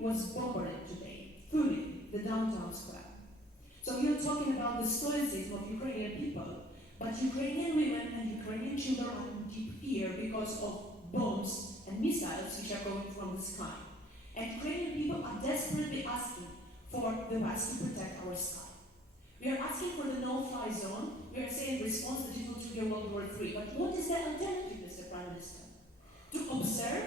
was bombarded today, fully, the downtown square. So you're talking about the stoicism of Ukrainian people, but Ukrainian women and Ukrainian children are in deep fear because of bombs and missiles which are going from the sky. And Ukrainian people are desperately asking for the West to protect our sky. We are asking for the no-fly zone. We are saying in response that it will trigger World War III. But what is the alternative, Mr. Prime Minister? To observe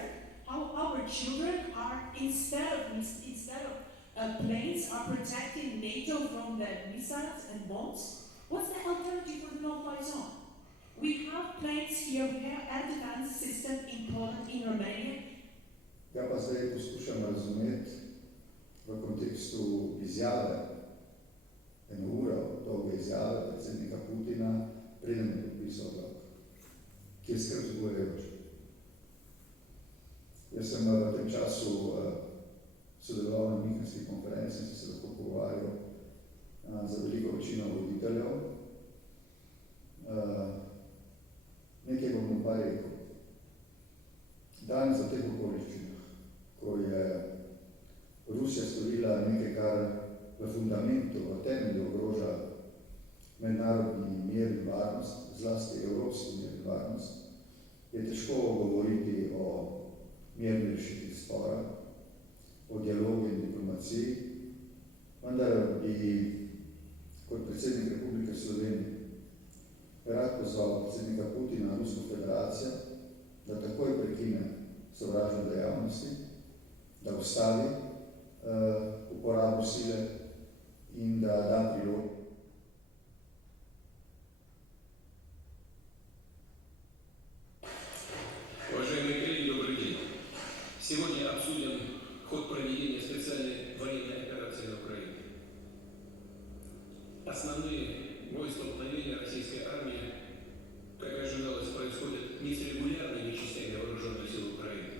how our children are, instead of planes, are protecting NATO from the missiles and bombs? What's the alternative for the no-fly zone? We have planes here, we have air defense system in Poland, in Romania. Ja pa zdaj poskušam razumeti v kontekstu izjave, eno uro dolge izjave predsednika Putina, preden je podpisal odlok, ki je skrb vzbujajoč. Jaz sem v tem času sodeloval na Münchenski konferenci in sem se lahko pogovarjal za veliko večino voditeljev. Nekaj bom pa rekel. Danes v teh okoliščinah, ko je Rusija storila nekaj, kar v fundamentu, v temelju ogroža mednarodni mir in varnost, zlasti evropski mir in varnost, je težko govoriti o mirni rešitvi spora, o dialogu in diplomaciji, vendar bi kot predsednik Republike Slovenije rad pozval predsednika Putina na Rusko federacijo, da takoj prekine sovražne dejavnosti, da ustavi uporabo sile in da da priložnost. Уважаемые коллеги, добрый день. Сегодня обсудим ход проведения специальной военной операции на Украине. Основные боестолкновения российской армии, как и ожидалось, происходят не с регулярными частями вооруженных сил Украины,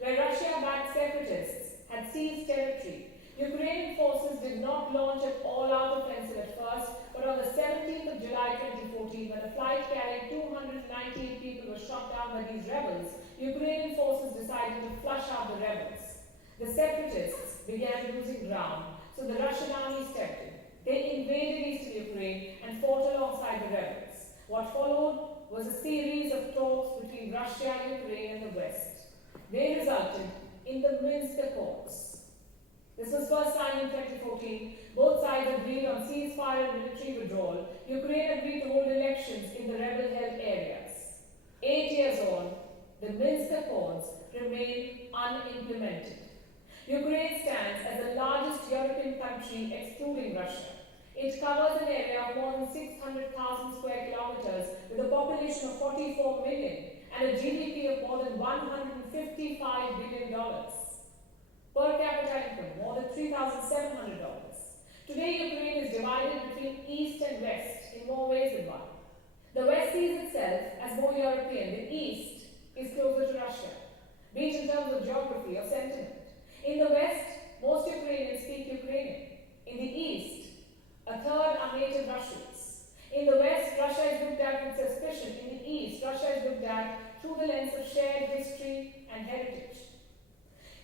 where Russia-backed separatists had seized territory. Ukrainian forces did not launch an all-out offensive at first, but on the 17th of July 2014, when a flight carrying 298 people was shot down by these rebels, Ukrainian forces decided to flush out the rebels. The separatists began losing ground, so the Russian army stepped in. They invaded eastern Ukraine and fought alongside the rebels. What followed was a series of talks between Russia, Ukraine, and the West. They resulted in the Minsk Accords. This was first signed in 2014. Both sides agreed on ceasefire and military withdrawal. Ukraine agreed to hold elections in the rebel-held areas. 8 years on, the Minsk Accords remain unimplemented. Ukraine stands as the largest European country excluding Russia. It covers an area of more than 600,000 square kilometers with a population of 44 million and a GDP of more than $155 billion. Per capita income, more than $3,700. Today, Ukraine is divided between East and West in more ways than one. The West sees itself as more European. The East is closer to Russia. Be it shared history and heritage.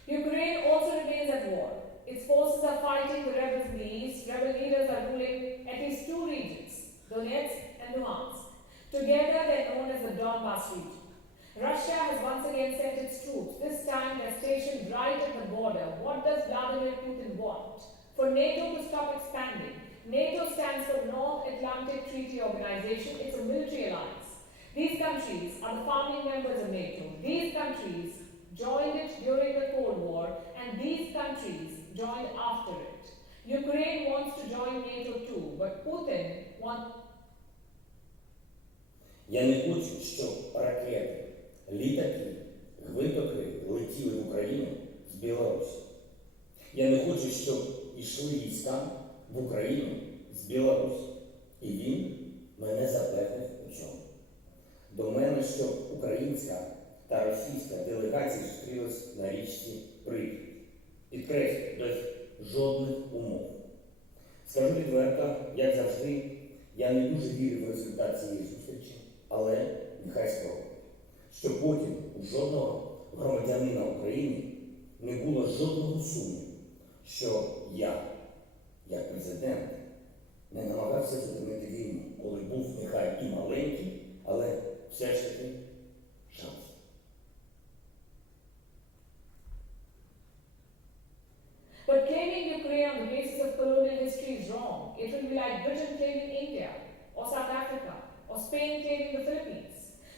Ukraine also remains at war. Its forces are fighting the rebels in the east. Rebel leaders are ruling at least two regions, Donetsk and Luhansk. Together, they are known as the Donbas region. Russia has once again sent its troops. This time, they're stationed right at the border. What does Vladimir Putin want? For NATO to stop expanding. NATO stands for North Atlantic Treaty Organization. It's a military alliance. These countries are the founding members of NATO. These countries joined it during the Cold War, and these countries joined after it. Ukraine wants to join NATO too, but Putin wants... Я не хочу, щоб ракети, літаки, гвинтокри летіли в Україну з Білорусі. Я не хочу, щоб йшли війська в Україну з Білорусі. І він мене запевнив у цьому. До мене, щоб українська та російська делегації зустрілись на річці Прип'ять. Підкреслю, без жодних умов. Скажу відверто, як завжди, я не дуже вірю в результат цієї зустрічі, але нехай спробує. Щоб потім у жодного громадянина України не було жодного сумніву, що я, як президент, не намагався зупинити війну, коли був нехай і маленький, але все ж таки шанс. But claiming Ukraine on the basis of colonial history is wrong. It will be like Britain claiming India, or South Africa, or Spain claiming the Philippines.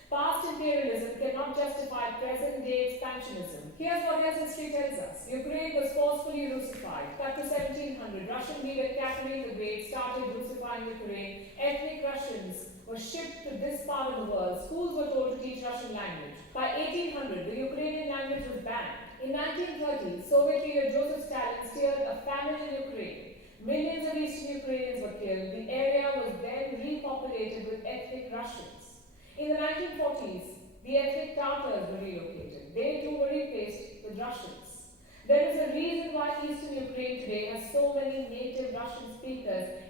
Past imperialism cannot justify present-day expansionism. Here's what his history tells us. Ukraine was forcefully Russified. Cut to 1700, Russian leader Catherine the Great started Russifying Ukraine. Ethnic Russians were shipped to this part of the world. Schools were told to teach Russian language. By 1800, the Ukrainian language was banned. In 1930, Soviet leader Joseph Stalin steered a famine in Ukraine. Millions of Eastern Ukrainians were killed. The area was then repopulated with ethnic Russians. In the 1940s, the ethnic Tatars were relocated. They too were replaced with Russians. There is a reason why Eastern Ukraine today has so many native Russian speakers